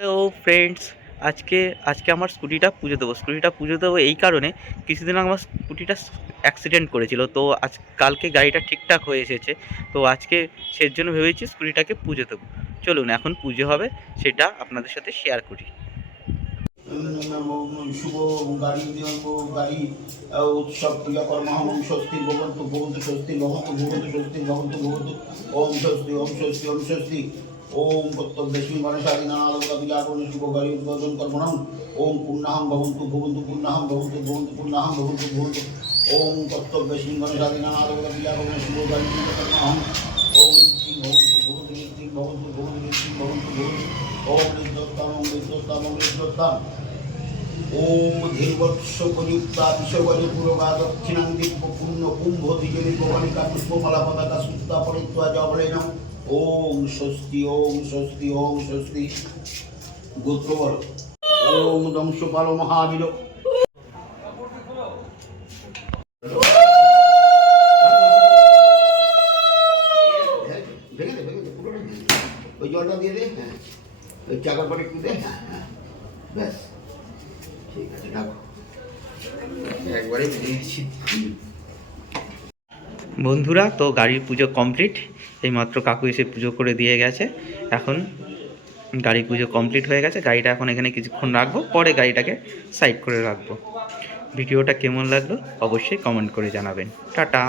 Hello friends আজকে আজকে আমার স্কুটিটা পুজো দেবো স্কুটিটা পুজো দেবো এই কারণে কিছুদিন আমার স্কুটিটা অ্যাক্সিডেন্ট করেছিল তো আজ কালকে গাড়িটা ঠিকঠাক হয়ে এসেছে তো আজকে সেই জন্য ভেবেছি স্কুটিটাকে পুজো দেবো চলুন এখন পুজো হবে সেটা আপনাদের সাথে শেয়ার করি শুভ গাড়ি গাড়ি উৎসব ক্রিয়াকর্ম ওম স্বস্তি ভগবন্ত ভগবন্ত স্বস্তি ভগবন্ত ভগবন্ত স্বস্তি ভগবন্ত ভগবন্ত ওম স্বস্তি ওম স্বস্তি ওম স্বস্তি ओम उत्तमदशी मनसादिनाकुलबिलाकुलशुभगरिकर्मणम् ओम पुन्नां भवंतु भवंतु पुन्नां भवंतु भवंतु पुन्नां भवंतु भवंतु ओम तत्त्वदशी मनसादिनाकुलबिलाकुलशुभगरिकर्मणम् ओम नित्यं भवंतु भवंतु नित्यं भवंतु भवंतु नित्यं भवंतु भवंतु ओम नित्यं भवन्तु नित्यं भवन्तु नित्यं ওম ধীর্বৎস প্রযুক্তা বিশ্ববলি পুরগা দক্ষিণান্দিক পূর্ণ কুম্ভ দ্বিজলি ভবানিকা পুষ্পমালা ওম স্বস্তি ওম স্বস্তি ওম স্বস্তি। গোত্র বল। ওম দংশপাল মহাবীর। ওই জলটা দিয়ে দে হ্যাঁ। ওই চাকার পরে একটু দে হ্যাঁ হ্যাঁ। ব্যাস। বন্ধুরা, তো গাড়ির পুজো কমপ্লিট। এইমাত্র কাকু এসে পুজো করে দিয়ে গেছে। এখন গাড়ি পুজো কমপ্লিট হয়ে গেছে। গাড়িটা এখন এখানে কিছুক্ষণ রাখব, পরে গাড়িটাকে সাইড করে রাখব। ভিডিওটা কেমন লাগল অবশ্যই কমেন্ট করে জানাবেন। টাটা।